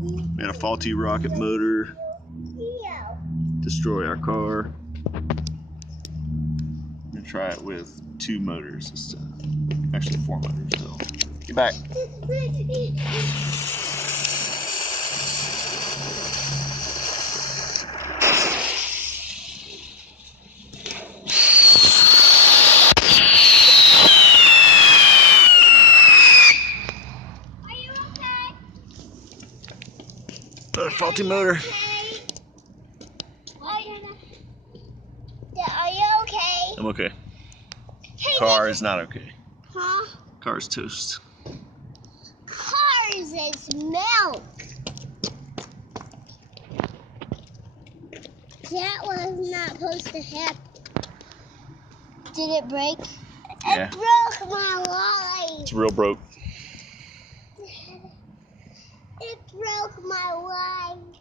We had a faulty rocket motor destroy our car. I'm gonna try it with 2 motors this time. Actually 4 motors, so get back. Another faulty motor. Are you okay? I'm okay. Car is not okay. Huh? Car's toast. Cars is milk. That was not supposed to happen. Did it break? Yeah. It broke my line. It's real broke. It broke my line.